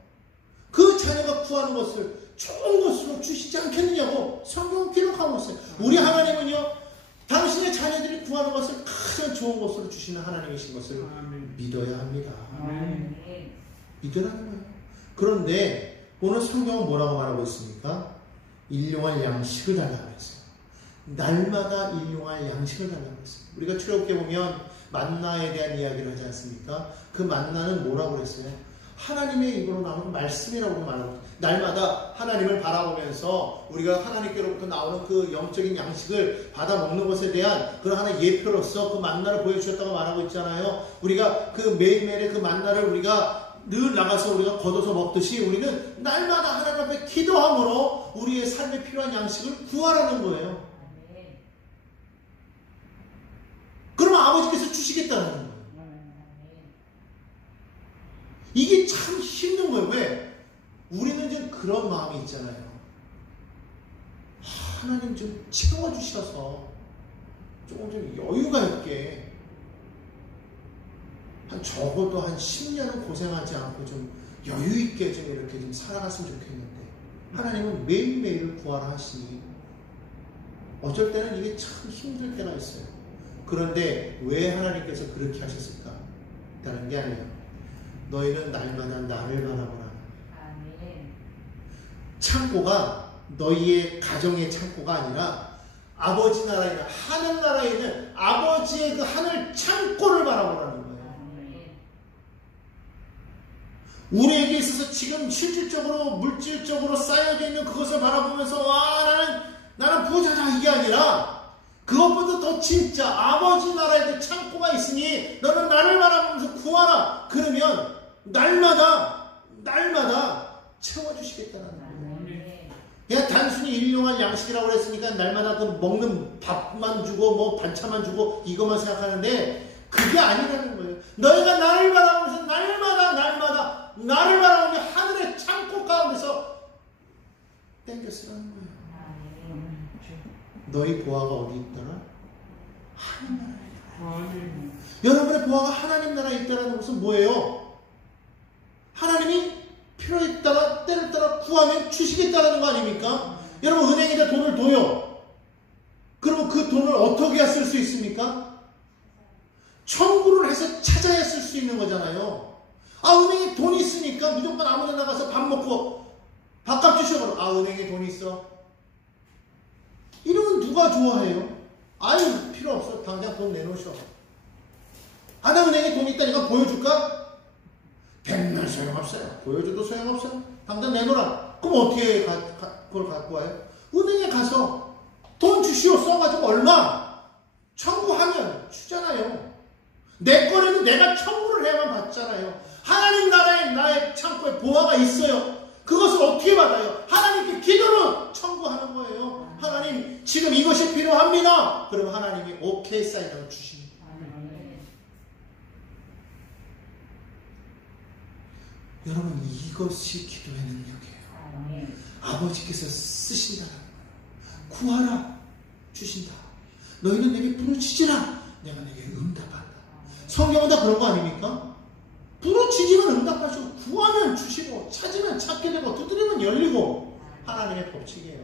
그 자녀가 구하는 것을 좋은 것으로 주시지 않겠느냐고 성경은 기록하고 있어요. 우리 하나님은요, 당신의 자녀들이 구하는 것을 가장 좋은 것으로 주시는 하나님이신 것을 믿어야 합니다. 믿으라는 거예요. 그런데 오늘 성경은 뭐라고 말하고 있습니까? 일용할 양식을 달라고 했어요. 날마다 일용할 양식을 달라고 했어요. 우리가 출애굽기에 보면 만나에 대한 이야기를 하지 않습니까? 그 만나는 뭐라고 그랬어요? 하나님의 입으로 나오는 말씀이라고 말하고, 날마다 하나님을 바라보면서 우리가 하나님께로부터 나오는 그 영적인 양식을 받아 먹는 것에 대한 그런 하나의 예표로서 그 만나를 보여주셨다고 말하고 있잖아요. 우리가 그 매일매일의 그 만나를 우리가 늘 나가서 우리가 걷어서 먹듯이 우리는 날마다 하나님 앞에 기도함으로 우리의 삶에 필요한 양식을 구하라는 거예요. 그러면 아버지께서 주시겠다는 거예요. 이게 참 힘든 거예요. 왜? 우리는 좀 그런 마음이 있잖아요. 하나님 좀 채워주셔서 조금 좀 여유가 있게, 적어도 한 10년은 고생하지 않고 좀 여유 있게 좀 이렇게 좀 살아갔으면 좋겠는데, 하나님은 매일매일 구하라 하시니 어쩔 때는 이게 참 힘들 때가 있어요. 그런데 왜 하나님께서 그렇게 하셨을까? 다른 게 아니에요. 너희는 날마다 나를 바라보라. 창고가 너희의 가정의 창고가 아니라 아버지 나라에 있는, 하늘 나라에 있는 아버지의 그 하늘 창고를 바라보라는 거예요. 우리에게 있어서 지금 실질적으로 물질적으로 쌓여져 있는 그것을 바라보면서 나는 부자다, 이게 아니라 그것보다 더 진짜 아버지 나라에 그 창고가 있으니 너는 나를 바라보면서 구하라. 그러면 날마다 채워주시겠다는 거예요. 그냥 단순히 일용할 양식이라고 그랬으니까 날마다 그 먹는 밥만 주고 뭐 반찬만 주고 이것만 생각하는데 그게 아니라는 거예요. 너희가 나를 바라보면서 날마다 나를 바라보며 하늘의 창고 가운데서 땡겨 쓰라는 거예요. 너희 보아가 어디 있더라? 하나님 나라에 있더라. 여러분의 보아가 하나님 나라에 있다는 것은 뭐예요? 하나님이 필요에 따라 때를 따라 구하면 주시겠다는 거 아닙니까? 여러분, 은행에다 돈을 둬요. 그러면 그 돈을 어떻게 쓸 수 있습니까? 청구를 해서 찾아야 쓸 수 있는 거잖아요. 아, 은행에 돈이 있으니까 무조건 아무 데나 가서 밥 먹고 밥값 주셔버려. 아, 은행에 돈이 있어. 이러면 누가 좋아해요? 아유, 필요 없어. 당장 돈 내놓으셔. 아, 나 은행에 돈 있다니까 보여줄까? 백날 소용없어요. 보여줘도 소용없어요. 당장 내놓으라. 그럼 어떻게 그걸 갖고 와요? 은행에 가서 돈 주시오 써가지고 얼마? 청구하면 주잖아요. 내 거라도 내가 청구를 해야만 받잖아요. 하나님 나라에 나의 창고에 보화가 있어요. 그것을 어떻게 받아요? 하나님께 기도는 청구하는 거예요. 하나님 지금 이것이 필요합니다. 그러면 하나님이 오케이 사인을 주십니다. 여러분, 이것이 기도의 능력이에요. 아버지께서 쓰신다는 거예요. 구하라 주신다. 너희는 내게 부르짖으라 내가 내게 응답한다. 성경은 다 그런 거 아닙니까? 부르짖으면 응답하시고 구하면 주시고 찾으면 찾게 되고 두드리면 열리고 하나님의 법칙이에요.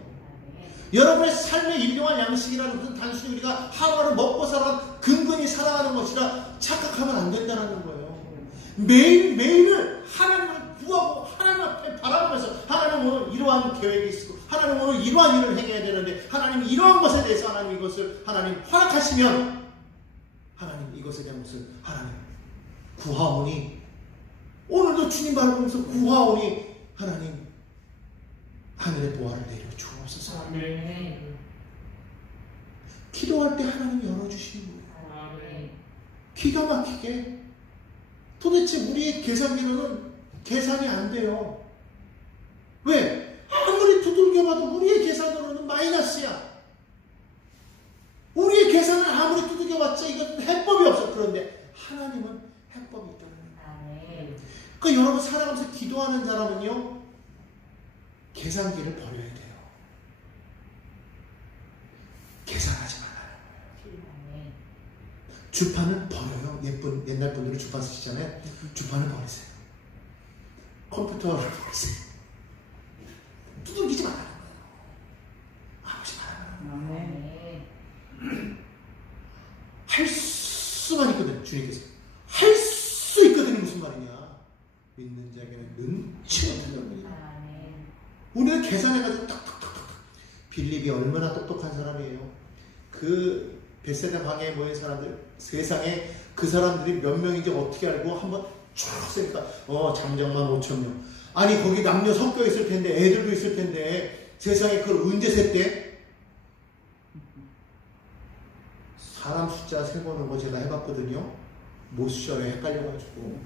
여러분의 삶의 일용할 양식이라는 것은 단순히 우리가 하루하루 먹고 살아 근근히 살아가는 것이라 착각하면 안 된다는 거예요. 매일매일을 하나님을 구하고 하나님 앞에 바라보면서 하나님 오늘 이러한 계획이 있고 하나님 오늘 이러한 일을 행해야 되는데 하나님 이러한 것에 대해서 하나님 이것을 하나님 허락하시면 하나님 이것에 대한 것을 하나님 구하오니 오늘도 주님 바라보면서 구하오니 하나님 하늘의 보화를 내려 주옵소서. 기도할 때 하나님이 열어주시는 거예요. 기가 막히게 도대체 우리의 계산기로는 계산이 안 돼요. 왜? 아무리 두들겨봐도 우리의 계산으로는 마이너스야. 우리의 계산을 아무리 두들겨봤자 이건 해법이 없어. 그런데 하나님은 해법이 있다는 거예요. 그러니까 여러분 살아가면서 기도하는 사람은요 계산기를 버려야 돼요. 계산하지 말아요. 주판을 버려요. 옛날 분들이 주판 쓰시잖아요. 주판을 버리세요. 컴퓨터를 버리세요. 두들기지 말라는 거예요. 아버지 말아요. 할 수만 있거든. 주님께서 할 수 있거든요. 무슨 말이냐? 믿는 자에게는 능치 못한 영이다. 우리는 계산해가지고 탁탁탁탁. 빌립이 얼마나 똑똑한 사람이에요. 그 벳세다 방에 모인 사람들 세상에 그 사람들이 몇 명인지 어떻게 알고 한번 쭉 세니까 장정만 5,000명. 아니 거기 남녀 섞여 있을 텐데 애들도 있을 텐데 세상에 그걸 언제 셌대? 사람 숫자 세보는 거 제가 해봤거든요. 못 쉬어요. 헷갈려가지고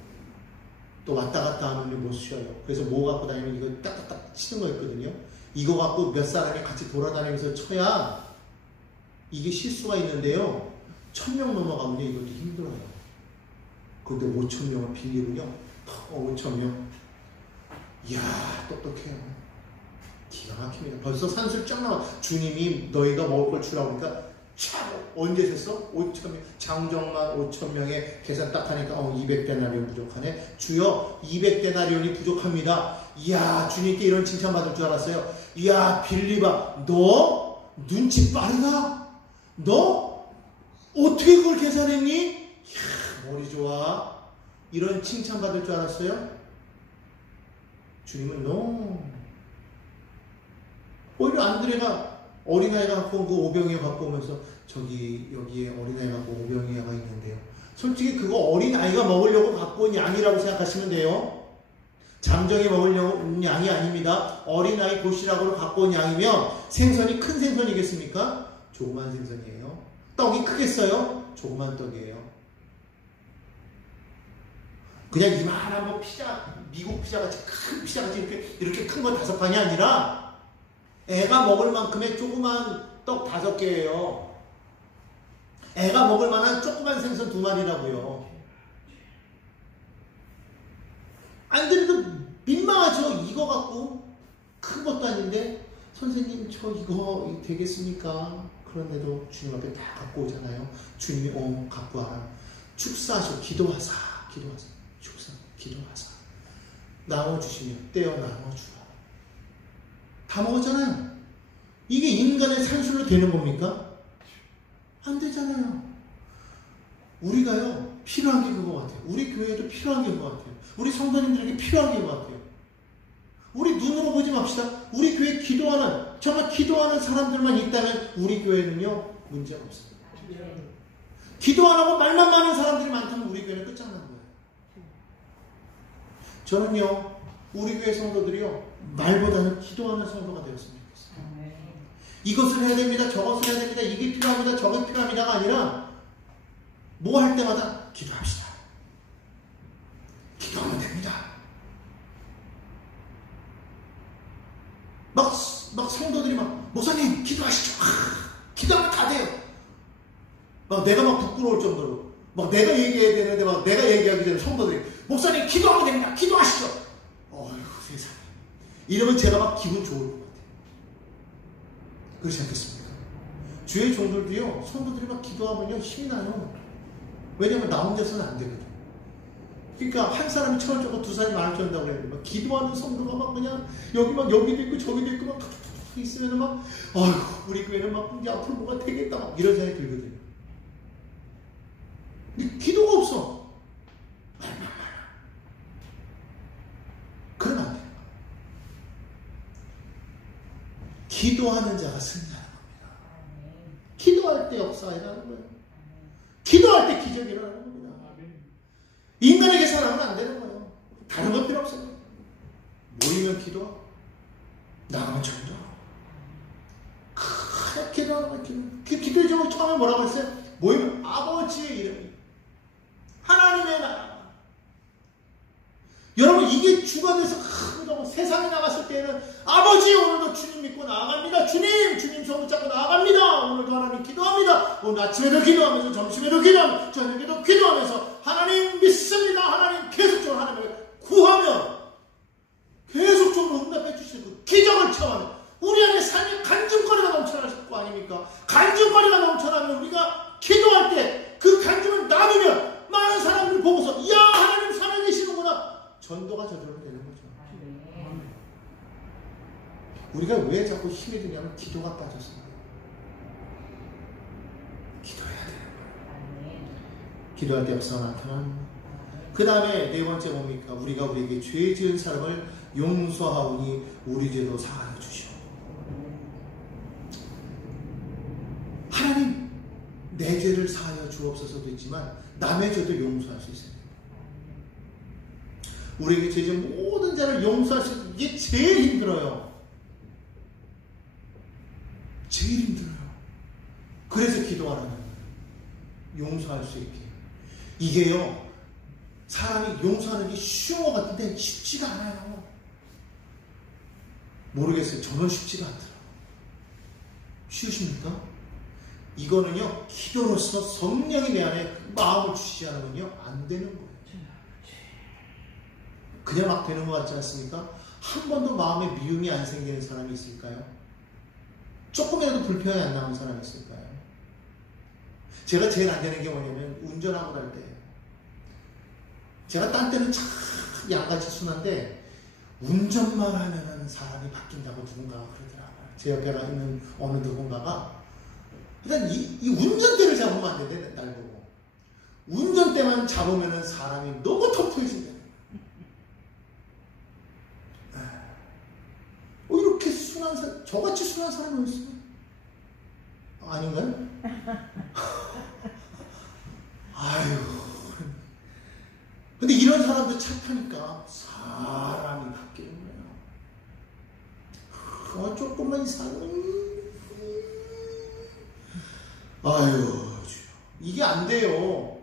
또 왔다 갔다 하는데 못 쉬어요. 그래서 뭐 갖고 다니면 이거 딱딱딱 치는 거였거든요. 이거 갖고 몇 사람이 같이 돌아다니면서 쳐야 이게 실수가 있는데요. 1,000명 넘어가면 이것도 힘들어요. 근데 5,000명을 빌리군요. 5,000명. 이야, 똑똑해요. 기가 막힙니다. 벌써 산술 쫙 나와. 주님이 너희가 먹을 걸 주라고 하니까 차 언제 셌어? 5,000명. 장정만 5,000명에 계산 딱 하니까 200데나리온 부족하네. 주여 200데나리온이 부족합니다. 이야, 주님께 이런 칭찬받을 줄 알았어요. 이야, 빌리바 너 눈치 빠르다. 너 어떻게 그걸 계산했니? 이야, 머리 좋아. 이런 칭찬받을 줄 알았어요? 주님은 오히려 안드레가 어린아이가 갖고 온 그 오병이어 갖고 오면서 저기 여기에 어린아이 갖고 온 오병이어가 있는데요. 솔직히 그거 어린아이가 먹으려고 갖고 온 양이라고 생각하시면 돼요. 잠정이 먹으려고 온 양이 아닙니다. 어린아이 도시락으로 갖고 온 양이면 생선이 큰 생선이겠습니까? 조그만 생선이에요. 떡이 크겠어요? 조그만 떡이에요. 그냥 이만한 뭐 피자, 미국 피자같이 큰 피자같이 이렇게 큰 거 5판이 아니라 애가 먹을 만큼의 조그만 떡 5개예요. 애가 먹을 만한 조그만 생선 2마리라고요. 안 그래도 민망하죠. 이거 갖고 큰 것도 아닌데 선생님 저 이거 되겠습니까? 그런데도 주님 앞에 다 갖고 오잖아요. 주님이 갖고 와라. 축사하시고 기도하사. 축사 기도하사. 나눠주시면 떼어 나눠주라. 다 먹었잖아요. 이게 인간의 산술로 되는 겁니까? 안 되잖아요. 우리가요 필요한 게 그거 같아요. 우리 교회에도 필요한 게 그거 같아요. 우리 성도님들에게 필요한 게 그거 같아요. 우리 눈으로 보지 맙시다. 우리 교회에 기도하는, 정말 기도하는 사람들만 있다면 우리 교회는요, 문제가 없어요. 기도 안 하고 말만 많은 사람들이 많다면 우리 교회는 끝장난 거예요. 저는요, 우리 교회 성도들이요, 말보다는 기도하는 성도가 되었으면 좋겠어요. 이것을 해야 됩니다, 저것을 해야 됩니다, 이게 필요합니다, 저게 필요합니다가 아니라 뭐 할 때마다 기도합시다. 기도하면 됩니다. 막 성도들이 막 목사님 기도하시죠. 기도하면 다 돼요. 막 내가 막 부끄러울 정도로 막 내가 얘기해야 되는데 막 내가 얘기하기 전에 성도들이 목사님 기도하면 됩니다. 기도하시죠. 어휴 세상에. 이러면 제가 막 기분 좋을 것 같아요. 그렇지 않겠습니까? 주의 종들도요, 성도들이 막 기도하면요 힘이 나요. 왜냐면 나 혼자서는 안 되거든. 그러니까 한 사람이 천을 줬고 두 사람이 만을 줬다고 그랬는데 막 기도하는 성도가 막 그냥 여기 막 여기도 있고 저기도 있고 막 있으면 막 아이고 우리 교회는 막 이제 앞으로 뭐가 되겠다 막 이런 생각이 들거든요. 근데 기도가 없어. 말만. 그러면 안 돼요. 기도하는 자가 승리하는 겁니다. 기도할 때 역사가 일어나는 거예요. 기도할 때 기적이 일어나는 겁니다. 인간의 계산하면 안 되는 거예요. 다른 건 필요 없어요. 모이면 기도하고 나가면 전도하고 크게 기도하는 거예요. 기도의 제목이 처음에 뭐라고 했어요? 모이면 아버지의 이름이 하나님의 나라. 여러분 이게 주가 돼서 크다고 세상에 나갔을 때는 아버지 오늘도 주님 믿고 나아갑니다. 주님 손 붙잡고 나아갑니다. 오늘도 하나님 기도합니다. 오늘 아침에도 기도하면서 점심에도 기도하면서 저녁에도 기도하면서 하나님 믿습니다. 하나님 계속적으로 하나님을 구하면 계속적으로 응답해 주시는 그 기적을 체험하는 우리 안에 삶의 간증거리가 넘쳐날 거 아닙니까? 간증거리가 넘쳐나면 우리가 기도할 때 그 간증을 나누면 많은 사람들이 보고서 이야 하나님 살아계시는구나. 전도가 저절로 되는 거죠. 우리가 왜 자꾸 힘이 드냐면 기도가 빠져서 기도해야 돼요. 기도할 때 역사가 나타나는. 그 다음에 네 번째 뭡니까? 우리가 우리에게 죄 지은 사람을 용서하오니 우리 죄도 사하여 주시오. 하나님 내 죄를 사하여 주옵소서도 있지만 남의 죄도 용서할 수 있어요. 우리에게 죄 지은 모든 자를 용서할 수 있는 이게 제일 힘들어요. 제일 힘들어요. 그래서 기도하라는 거예요. 용서할 수 있게. 이게요, 사람이 용서하는 게 쉬운 것 같은데 쉽지가 않아요. 모르겠어요. 저는 쉽지가 않더라고요. 쉬우십니까? 이거는요, 기도로서 성령이 내 안에 마음을 주시지 않으면요, 안 되는 거예요. 그냥 막 되는 것 같지 않습니까? 한 번도 마음에 미움이 안 생기는 사람이 있을까요? 조금이라도 불평이 안 나오는 사람이 있을까요? 제가 제일 안 되는 게 뭐냐면 운전하고 갈 때 제가 딴 때는 참 양같이 순한데 운전만 하면은 사람이 바뀐다고 누군가가 그러더라고요. 제 옆에 가 있는 어느 누군가가 일단 이 운전대를 잡으면 안 되는데 날 보고 운전대만 잡으면은 사람이 너무 터프해진다. 이렇게 순한 사람, 저같이 순한 사람이 어디 있어요? 아닌가요? 아유. 근데 이런 사람도 착하니까 사람이 바뀌는 거예요. 조금만 이상은. 아유, 이게 안 돼요.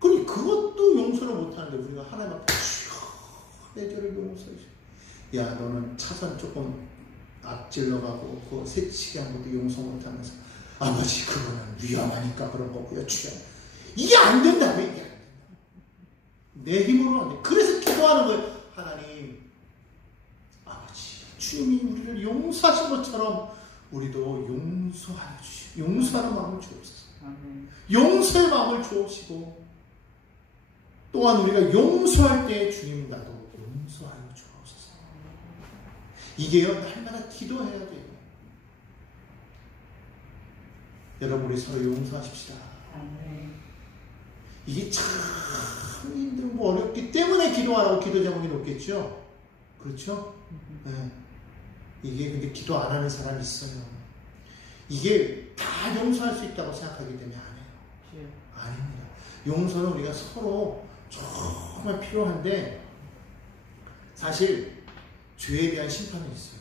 그러니 그것도 용서를 못하는데 우리가 하나님 앞에 내 죄를 용서해 줘. 야, 너는 차선 조금 앞질러 가고 그 새치기 한 것도 용서 못하면서 아버지 그거는 위험하니까 그런 거고요. 주여. 이게 안 된다고 이게 안 된다. 내 힘으로는 안 돼. 그래서 기도하는 거예요. 하나님, 아버지, 주님이 우리를 용서하신 것처럼 우리도 용서하여 주시오. 용서하는 마음을 주옵소서. 용서의 마음을 주옵시고 또한 우리가 용서할 때 주님 나도 용서하여 주옵소서. 이게요, 날마다 기도해야 돼요. 여러분 우리 서로 용서하십시다. 이게 참 힘들고 어렵기 때문에 기도하라고 기도 제목이 높겠죠. 그렇죠? 네. 이게 근데 기도 안 하는 사람이 있어요. 이게 다 용서할 수 있다고 생각하기 때문에 안 해요. 아닙니다. 용서는 우리가 서로 정말 필요한데 사실 죄에 대한 심판은 있어요.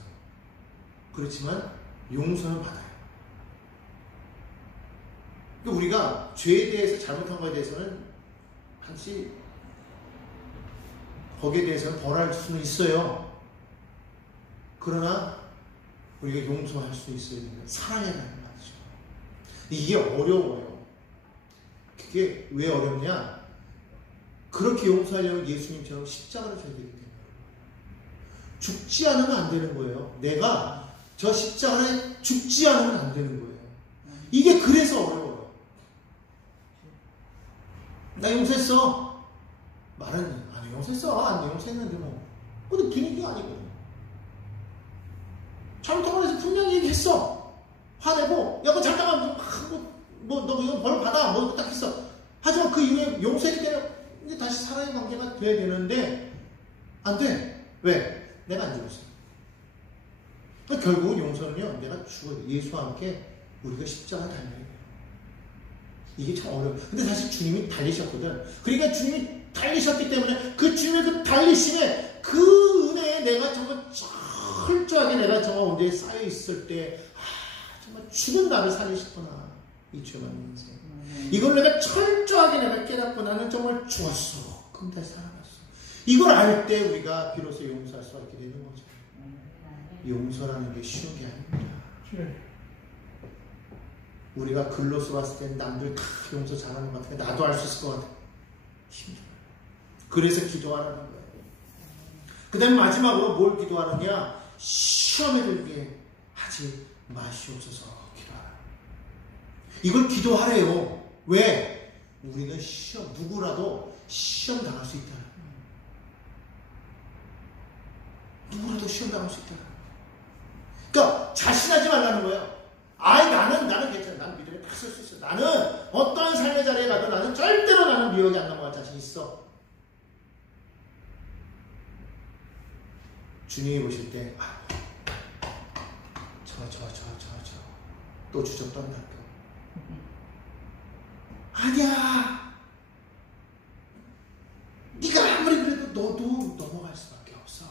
그렇지만 용서는 받아요. 우리가 죄에 대해서 잘못한 것에 대해서는 반드시 거기에 대해서는 벌할 수는 있어요. 그러나 우리가 용서할 수 있어야 됩니다. 사랑해라는 말이죠. 이게 어려워요. 그게 왜 어렵냐? 그렇게 용서하려면 예수님처럼 십자가를 져야 되기 때문에 죽지 않으면 안 되는 거예요. 내가 저 십자가에 죽지 않으면 안 되는 거예요. 이게 그래서 어려워요. 나 용서했어. 말은 안 용서했어. 안 용서했는데 뭐. 근데 분위기가 아니거든. 잘못한 거에서 분명히 얘기했어. 화내고, 야, 너 잘못하면 너 이거 벌 받아. 뭐 딱 했어. 하지만 그 이후에 용서했기 때문에 이제 다시 사랑의 관계가 돼야 되는데 안 돼. 왜? 내가 안 죽었어. 그러니까 결국은 용서는요, 내가 죽어요. 예수와 함께 우리가 십자가 달려야 돼요. 이게 참 어려워요. 근데 사실 주님이 달리셨거든. 그러니까 주님이 달리셨기 때문에 그 주님의 그 달리심에 그 은혜에 내가 정말 철저하게 내가 정말 온전히 쌓여 있을 때, 정말 죽은 나를 살리셨구나. 이 죄 많은 인생. 이걸 내가 철저하게 내가 깨닫고 나는 정말 죽었어. 그럼 다시 살아났어. 이걸 알 때 우리가 비로소 용서할 수 있게 되는 거죠. 용서라는 게 쉬운 게 아닙니다. 우리가 글로서 봤을 때는 남들 다 용서 잘하는 것 같아요. 나도 알 수 있을 것 같아요. 힘들어요. 그래서 기도하라는 거예요. 그 다음에 마지막으로 뭘 기도하느냐? 시험에 들게 하지 마시옵소서 기도하라. 이걸 기도하래요. 왜? 우리는 시험, 누구라도 시험 당할 수 있다. 누구라도 시험 당할 수 있다. 그러니까 자신하지 말라는 거예요. 나는 괜찮아. 나는 믿음에 다 쓸 수 있어. 나는 어떠한 삶의 자리에 가도 나는 절대로 나는 미혹이 안 넘어갈 자신 있어. 주님이 보실 때, 또 주접 떤다 또. 아니야. 네가 아무리 그래도 너도 넘어갈 수밖에 없어.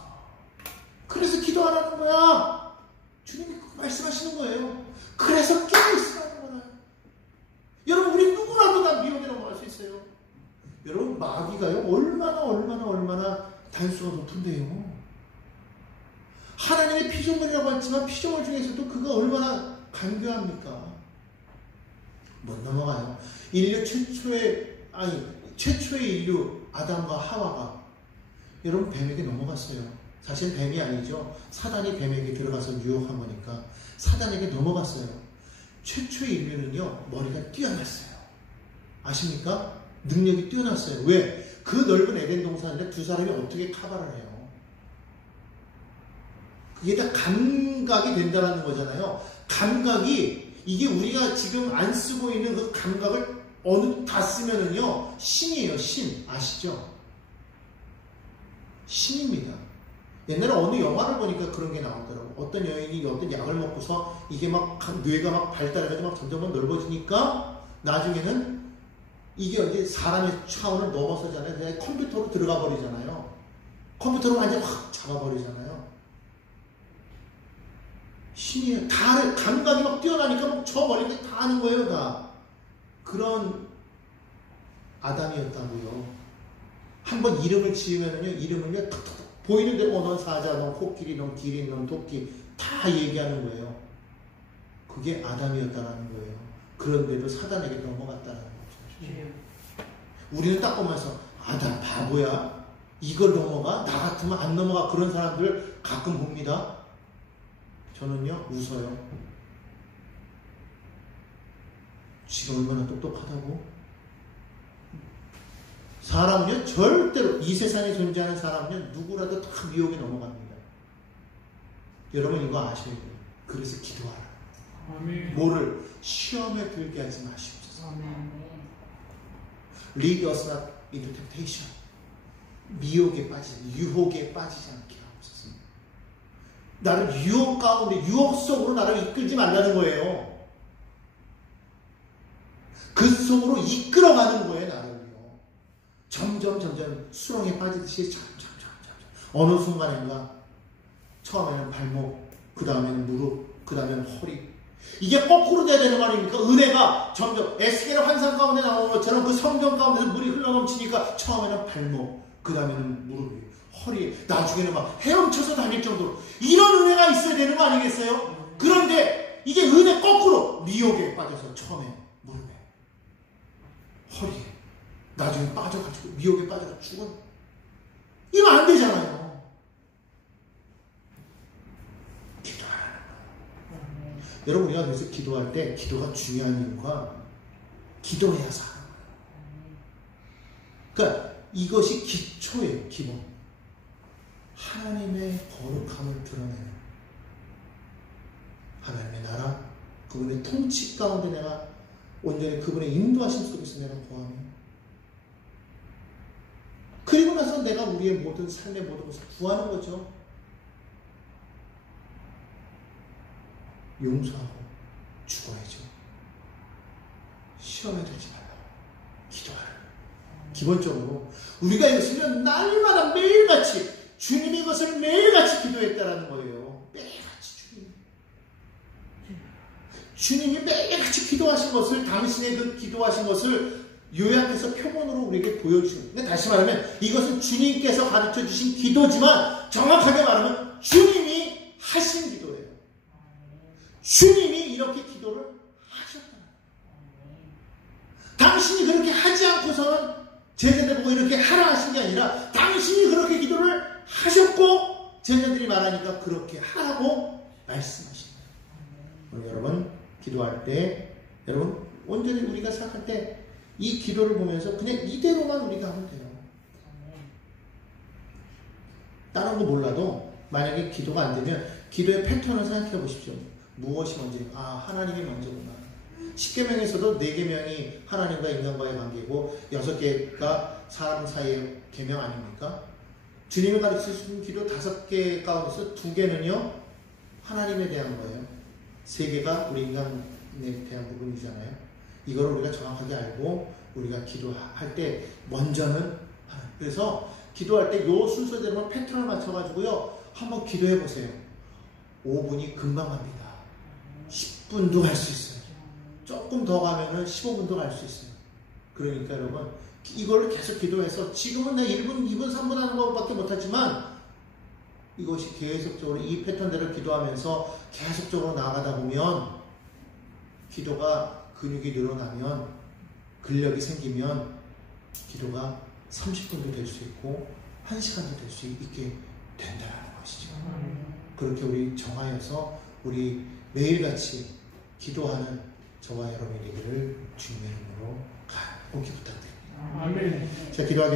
그래서 기도하라는 거야. 주님이 말씀하시는 거예요. 그래서 깨어있으라는 거예요. 여러분, 우리 누구라도 다 미혹에 넘어갈 수 있어요. 여러분, 마귀가요, 얼마나 단수가 높은데요. 하나님의 피조물이라고 했지만 피조물 중에서도 그가 얼마나 간교합니까? 못 넘어가요. 최초의 인류 아담과 하와가 여러분 뱀에게 넘어갔어요. 사실 뱀이 아니죠. 사단이 뱀에게 들어가서 유혹한 거니까 사단에게 넘어갔어요. 최초의 인류는요, 머리가 뛰어났어요. 아십니까? 능력이 뛰어났어요. 왜? 그 넓은 에덴 동산인데 두 사람이 어떻게 카바를 해요? 이게 다 감각이 된다는 거잖아요. 감각이, 이게 우리가 지금 안 쓰고 있는 그 감각을 다 쓰면은요, 신이에요, 신. 아시죠? 신입니다. 옛날에 어느 영화를 보니까 그런 게 나오더라고. 어떤 여인이 어떤 약을 먹고서 이게 막 뇌가 막 발달해가지고 막 점점 넓어지니까 나중에는 이게 이제 사람의 차원을 넘어서잖아요. 그냥 컴퓨터로 들어가 버리잖아요. 컴퓨터로 완전 확 잡아버리잖아요. 신이에요. 다 감각이 막 뛰어나니까 막 저 멀리까지 다 아는 거예요, 다. 그런 아담이었다고요. 한번 이름을 지으면은요, 이름을요, 탁탁탁 보이는 대로 넌 사자, 넌 코끼리, 넌 기린, 넌 토끼 다 얘기하는 거예요. 그게 아담이었다라는 거예요. 그런데도 사단에게 넘어갔다는 거죠. 우리는 딱 보면서 나 바보야? 이걸 넘어가? 나 같으면 안 넘어가. 그런 사람들 가끔 봅니다. 저는요, 웃어요. 지가 얼마나 똑똑하다고? 사람은요, 절대로 이 세상에 존재하는 사람은요, 누구라도 다 미혹에 넘어갑니다. 여러분 이거 아셔야 돼요. 그래서 기도하라. 아멘. 뭐를 시험에 들게 하지 마시옵소서. 아멘. lead us not into temptation. 미혹에 빠지지, 유혹에 빠지지 않게 하옵소서. 나를 유혹 가운데, 유혹 속으로 나를 이끌지 말라는 거예요. 그 속으로 이끌어가는 거예요, 나를요. 점점 수렁에 빠지듯이 어느 순간인가 처음에는 발목, 그 다음에는 무릎, 그 다음에는 허리. 이게 거꾸로 돼야 되는 거 아닙니까? 은혜가 점점 에스겔의 환상 가운데 나오는 것처럼 그 성경 가운데서 물이 흘러넘치니까 처음에는 발목, 그 다음에는 무릎, 허리, 나중에는 막 헤엄쳐서 다닐 정도로 이런 은혜가 있어야 되는 거 아니겠어요? 그런데 이게 은혜 거꾸로 미혹에 빠져서 처음에 무릎에, 허리에, 나중에 빠져가지고 미혹에 빠져서 죽은. 이거 안 되잖아요. 기도하라는 거예요. 여러분, 우리가 그래서 기도할 때 기도가 중요한 이유가 기도해야 살아요. 그러니까 이것이 기초예요. 기본. 하나님의 거룩함을 드러내는 하나님의 나라, 그분의 통치 가운데 내가 온전히 그분의 인도하심 속에서 내가 거하며, 그리고 나서 내가 우리의 모든 삶의 모든 것을 구하는 거죠. 용서하고 죽어야죠. 시험에 들지 말라고 기도하라. 기본적으로 우리가 이것을 날마다 매일같이 주님이 이것을 매일같이 기도했다라는 거예요. 매일같이 주님이 매일같이 기도하신 것을, 당신의 그 기도하신 것을 요약해서 표본으로 우리에게 보여주는. 근데 다시 말하면 이것은 주님께서 가르쳐 주신 기도지만 정확하게 말하면 주님이 하신 기도예요. 주님이 이렇게 기도를 하셨다. 당신이 그렇게 하지 않고서는 제자들 보고 이렇게 하라 하신 게 아니라 당신이 그렇게 기도를 하셨고 제자들이 말하니까 그렇게 하라고 말씀하신 거예요. 여러분, 기도할 때 여러분 온전히 우리가 생각할 때 이 기도를 보면서 그냥 이대로만 우리가 하면 돼요. 다른 거 몰라도 만약에 기도가 안 되면 기도의 패턴을 생각해 보십시오. 무엇이 먼저인가? 아, 하나님이 먼저구나. 10계명에서도 4계명이 하나님과 인간과의 관계고 6개가 사람 사이의 계명 아닙니까? 주님이 가르치신 기도 5개 가운데서 2개는요 하나님에 대한 거예요. 3개가 우리 인간에 대한 부분이잖아요. 이걸 우리가 정확하게 알고 우리가 기도할 때 먼저는, 그래서 기도할 때 요 순서대로 패턴을 맞춰가지고요 한번 기도해 보세요. 5분이 금방 갑니다. 10분도 갈 수 있어요. 조금 더 가면은 15분도 갈 수 있어요. 그러니까 여러분, 이걸 계속 기도해서 지금은 내 1분, 2분, 3분 하는 것밖에 못하지만 이것이 계속적으로 이 패턴대로 기도하면서 계속적으로 나아가다 보면 기도가 근육이 늘어나면, 근력이 생기면 기도가 30분도 될 수 있고 1시간도 될 수 있게 된다는 것이죠. 그렇게 우리 정하여서 우리 매일같이 기도하는 저와 여러분이 되기를 주님의 이름으로 간곡히 부탁드립니다. 아멘. 자, 기도하겠습니다.